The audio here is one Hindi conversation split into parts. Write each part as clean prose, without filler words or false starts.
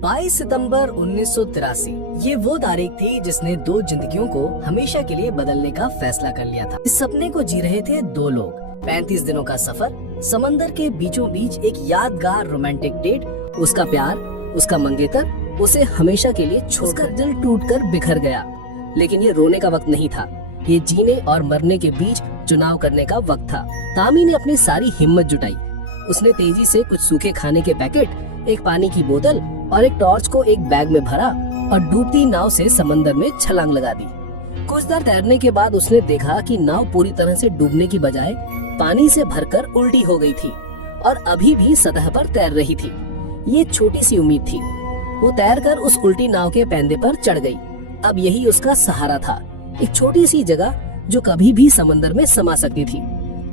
22 सितंबर 1983 ये वो तारीख थी जिसने दो जिंदगियों को हमेशा के लिए बदलने का फैसला कर लिया था। इस सपने को जी रहे थे दो लोग। 35 दिनों का सफर, समंदर के बीचों बीच एक यादगार रोमांटिक डेट, उसका प्यार, उसका मंगेतर उसे हमेशा के लिए छोड़कर दिल टूटकर बिखर गया। लेकिन ये रोने का वक्त नहीं था, ये जीने और मरने के बीच चुनाव करने का वक्त था। तामी ने अपनी सारी हिम्मत जुटाई। उसने तेजी से कुछ सूखे खाने के पैकेट, एक पानी की बोतल और एक टॉर्च को एक बैग में भरा और डूबती नाव से समंदर में छलांग लगा दी। कुछ देर तैरने के बाद उसने देखा कि नाव पूरी तरह से डूबने की बजाय पानी से भरकर उल्टी हो गई थी और अभी भी सतह पर तैर रही थी। ये छोटी सी उम्मीद थी। वो तैरकर उस उल्टी नाव के पैंदे पर चढ़ गई। अब यही उसका सहारा था, एक छोटी सी जगह जो कभी भी समंदर में समा सकती थी।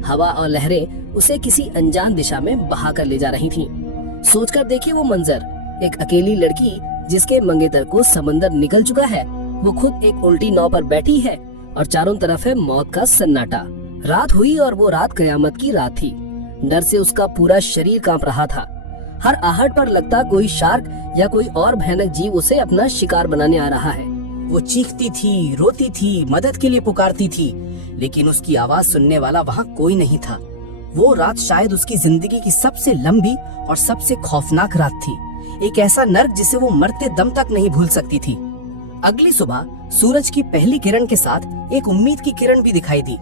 हवा और लहरें उसे किसी अनजान दिशा में बहा कर ले जा रही थीं। सोचकर देखिए वो मंजर, एक अकेली लड़की जिसके मंगेतर को समंदर निगल चुका है, वो खुद एक उल्टी नाव पर बैठी है और चारों तरफ है मौत का सन्नाटा। रात हुई और वो रात कयामत की रात थी। डर से उसका पूरा शरीर कांप रहा था। हर आहट पर लगता कोई शार्क या कोई और भयानक जीव उसे अपना शिकार बनाने आ रहा है। वो चीखती थी, रोती थी, मदद के लिए पुकारती थी, लेकिन उसकी आवाज सुनने वाला वहाँ कोई नहीं था। वो रात शायद उसकी जिंदगी की सबसे लंबी और सबसे खौफनाक रात थी, एक ऐसा नर्क जिसे वो मरते दम तक नहीं भूल सकती थी। अगली सुबह सूरज की पहली किरण के साथ एक उम्मीद की किरण भी दिखाई दी।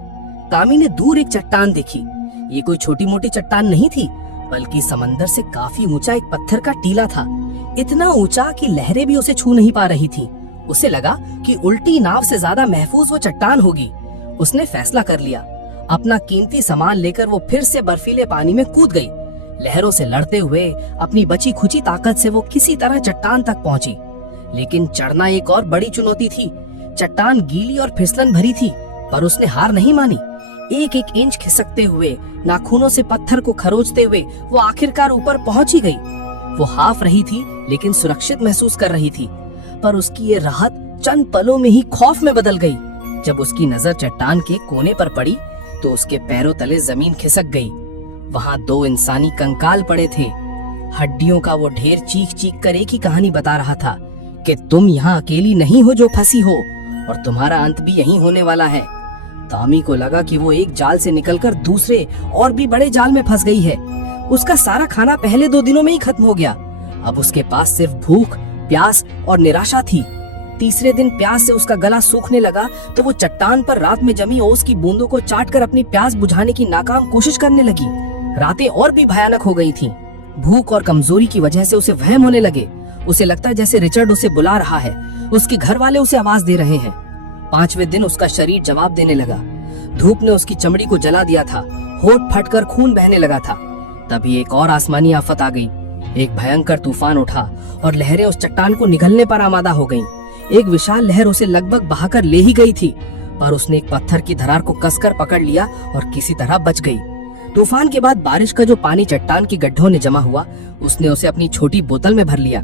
तामी ने दूर एक चट्टान देखी। ये कोई छोटी मोटी चट्टान नहीं थी, बल्कि समंदर से काफी ऊंचा एक पत्थर का टीला था, इतना ऊंचा कि लहरें भी उसे छू नहीं पा रही थी। उसे लगा कि उल्टी नाव से ज्यादा महफूज वो चट्टान होगी। उसने फैसला कर लिया। अपना कीमती सामान लेकर वो फिर से बर्फीले पानी में कूद गई। लहरों से लड़ते हुए अपनी बची खुची ताकत से वो किसी तरह चट्टान तक पहुंची। लेकिन चढ़ना एक और बड़ी चुनौती थी। चट्टान गीली और फिसलन भरी थी, पर उसने हार नहीं मानी। एक एक इंच खिसकते हुए, नाखूनों से पत्थर को खरोचते हुए वो आखिरकार ऊपर पहुंच ही गई। वो हाफ रही थी, लेकिन सुरक्षित महसूस कर रही थी। पर उसकी ये राहत चंद पलों में ही खौफ में बदल गई। जब उसकी नजर चट्टान के कोने पर पड़ी तो उसके पैरों तले जमीन खिसक गई। वहाँ दो इंसानी कंकाल पड़े थे। हड्डियों का वो ढेर चीख चीख कर एक ही कहानी बता रहा था कि तुम यहाँ अकेली नहीं हो जो फंसी हो, और तुम्हारा अंत भी यहीं होने वाला है। तामी को लगा कि वो एक जाल से निकलकर दूसरे और भी बड़े जाल में फंस गई है। उसका सारा खाना पहले 2 दिनों में ही खत्म हो गया। अब उसके पास सिर्फ भूख, प्यास और निराशा थी। तीसरे दिन प्यास से उसका गला सूखने लगा तो वो चट्टान पर रात में जमी ओस की बूंदों को चाटकर अपनी प्यास बुझाने की नाकाम कोशिश करने लगी। रातें और भी भयानक हो गई थीं। भूख और कमजोरी की वजह से उसे वहम होने लगे। उसे लगता जैसे रिचर्ड उसे बुला रहा है, उसके घर वाले उसे आवाज दे रहे हैं। 5वें दिन उसका शरीर जवाब देने लगा। धूप ने उसकी चमड़ी को जला दिया था, होठ फटकर खून बहने लगा था। तभी एक और आसमानी आफत आ गई। एक भयंकर तूफान उठा और लहरें उस चट्टान को निगलने पर आमादा हो गईं। एक विशाल लहर उसे लगभग बहाकर ले ही गई थी, पर उसने एक पत्थर की धरार को कसकर पकड़ लिया और किसी तरह बच गई। तूफान के बाद बारिश का जो पानी चट्टान की गड्ढों ने जमा हुआ, उसने उसे अपनी छोटी बोतल में भर लिया।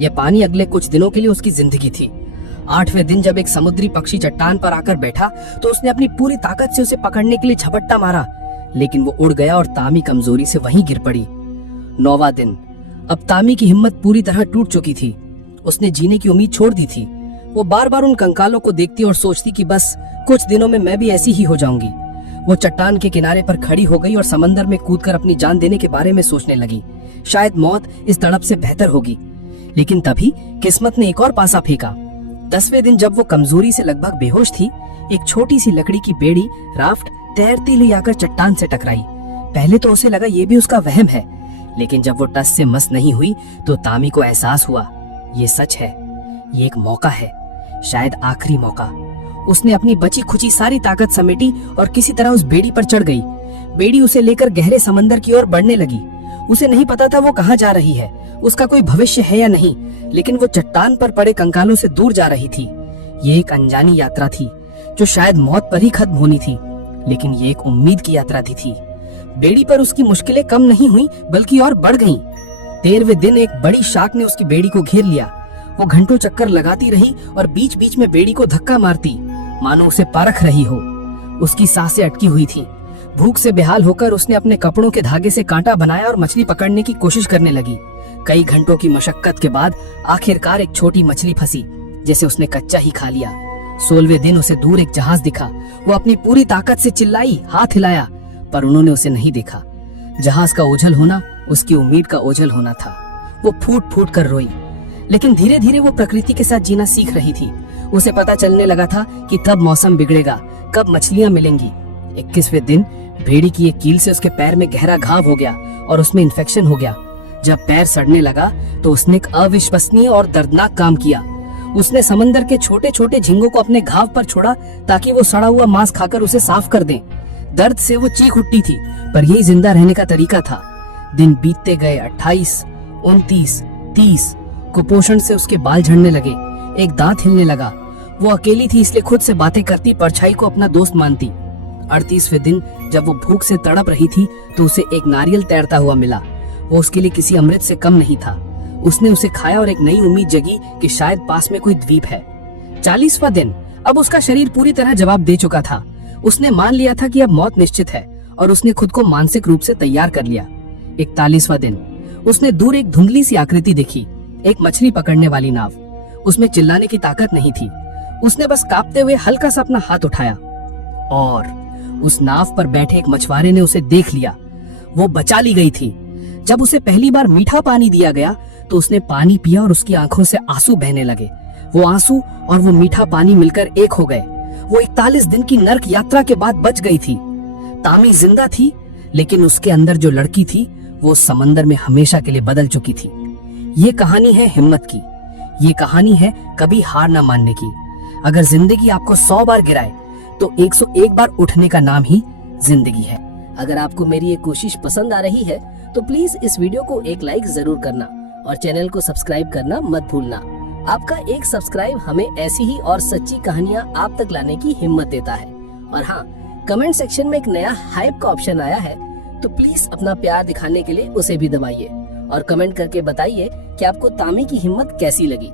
यह पानी अगले कुछ दिनों के लिए उसकी जिंदगी थी। 8वें दिन जब एक समुद्री पक्षी चट्टान पर आकर बैठा तो उसने अपनी पूरी ताकत से उसे पकड़ने के लिए झपट्टा मारा, लेकिन वो उड़ गया और तामी कमजोरी से वहीं गिर पड़ी। 9वां दिन। अब तामी की हिम्मत पूरी तरह टूट चुकी थी। उसने जीने की उम्मीद छोड़ दी थी। वो बार बार उन कंकालों को देखती और सोचती कि बस कुछ दिनों में मैं भी ऐसी ही हो जाऊंगी। वो चट्टान के किनारे पर खड़ी हो गई और समंदर में कूदकर अपनी जान देने के बारे में सोचने लगी। शायद मौत इस तड़प से बेहतर होगी। लेकिन तभी किस्मत ने एक और पासा फेंका। 10वें दिन जब वो कमजोरी से लगभग बेहोश थी, एक छोटी सी लकड़ी की बेड़ी राफ्ट तैरती ले आकर चट्टान से टकराई। पहले तो उसे लगा ये भी उसका वहम है, लेकिन जब वो टस से मस नहीं हुई तो तामी को एहसास हुआ ये सच है। ये एक मौका है, शायद आखिरी मौका। उसने अपनी बची खुची सारी ताकत समेटी और किसी तरह उस बेड़ी पर चढ़ गई। बेड़ी उसे लेकर गहरे समंदर की ओर बढ़ने लगी। उसे नहीं पता था वो कहाँ जा रही है, उसका कोई भविष्य है या नहीं, लेकिन वो चट्टान पर पड़े कंकालों से दूर जा रही थी। ये एक अनजानी यात्रा थी जो शायद मौत पर ही खत्म होनी थी, लेकिन ये एक उम्मीद की यात्रा थी। बेड़ी पर उसकी मुश्किलें कम नहीं हुई बल्कि और बढ़ गईं। 13वें दिन एक बड़ी शार्क ने उसकी बेड़ी को घेर लिया। वो घंटों चक्कर लगाती रही और बीच बीच में बेड़ी को धक्का मारती, मानो उसे परख रही हो। उसकी सांसें अटकी हुई थी। भूख से बेहाल होकर उसने अपने कपड़ों के धागे से कांटा बनाया और मछली पकड़ने की कोशिश करने लगी। कई घंटों की मशक्कत के बाद आखिरकार एक छोटी मछली फंसी, जिसे उसने कच्चा ही खा लिया। 16वें दिन उसे दूर एक जहाज दिखा। वो अपनी पूरी ताकत से चिल्लाई, हाथ हिलाया, पर उन्होंने उसे नहीं देखा। जहाज का ओझल होना उसकी उम्मीद का ओझल होना था। वो फूट फूट कर रोई, लेकिन धीरे धीरे वो प्रकृति के साथ जीना सीख रही थी। उसे पता चलने लगा था कि कब मौसम बिगड़ेगा, कब मछलियां मिलेंगी। 21वें दिन भेड़ी की एक कील से उसके पैर में गहरा घाव हो गया और उसमें इन्फेक्शन हो गया। जब पैर सड़ने लगा तो उसने एक अविश्वसनीय और दर्दनाक काम किया। उसने समंदर के छोटे छोटे झींगों को अपने घाव पर छोड़ा ताकि वो सड़ा हुआ मांस खाकर उसे साफ कर दें। दर्द से वो चीख उठती थी, पर यही जिंदा रहने का तरीका था। दिन बीतते गए। 28, 29, 30। कुपोषण से उसके बाल झड़ने लगे, एक दांत हिलने लगा। वो अकेली थी, इसलिए खुद से बातें करती, परछाई को अपना दोस्त मानती। 38वें दिन जब वो भूख से तड़प रही थी तो उसे एक नारियल तैरता हुआ मिला। वो उसके लिए किसी अमृत से कम नहीं था। उसने उसे खाया और एक नई उम्मीद जगी कि शायद पास में कोई द्वीप है। 40वां दिन। अब उसका शरीर पूरी तरह जवाब दे चुका था। उसने मान लिया था कि अब मौत निश्चित है और उसने खुद को मानसिक रूप से तैयार कर लिया। 41वां दिन। उसने दूर एक धुंधली सी आकृति देखी, एक मछली पकड़ने वाली नाव। उसमें चिल्लाने की ताकत नहीं थी। उसने बस कांपते हुए हल्का सा अपना हाथ उठाया और उस नाव पर बैठे एक मछुआरे ने उसे देख लिया। वो बचा ली गई थी। जब उसे पहली बार मीठा पानी दिया गया तो उसने पानी पिया और उसकी आंखों से आंसू बहने लगे। वो आंसू और वो मीठा पानी मिलकर एक हो गए। वो 41 दिन की नर्क यात्रा के बाद बच गई थी। तामी जिंदा थी, लेकिन उसके अंदर जो लड़की थी वो समंदर में हमेशा के लिए बदल चुकी थी। ये कहानी है हिम्मत की। ये कहानी है कभी हार ना मानने की। अगर जिंदगी आपको 100 बार गिराए तो 101 बार उठने का नाम ही जिंदगी है। अगर आपको मेरी ये कोशिश पसंद आ रही है तो प्लीज इस वीडियो को एक लाइक जरूर करना और चैनल को सब्सक्राइब करना मत भूलना। आपका एक सब्सक्राइब हमें ऐसी ही और सच्ची कहानियां आप तक लाने की हिम्मत देता है। और हाँ, कमेंट सेक्शन में एक नया हाइप का ऑप्शन आया है, तो प्लीज अपना प्यार दिखाने के लिए उसे भी दबाइए और कमेंट करके बताइए कि आपको तामी की हिम्मत कैसी लगी।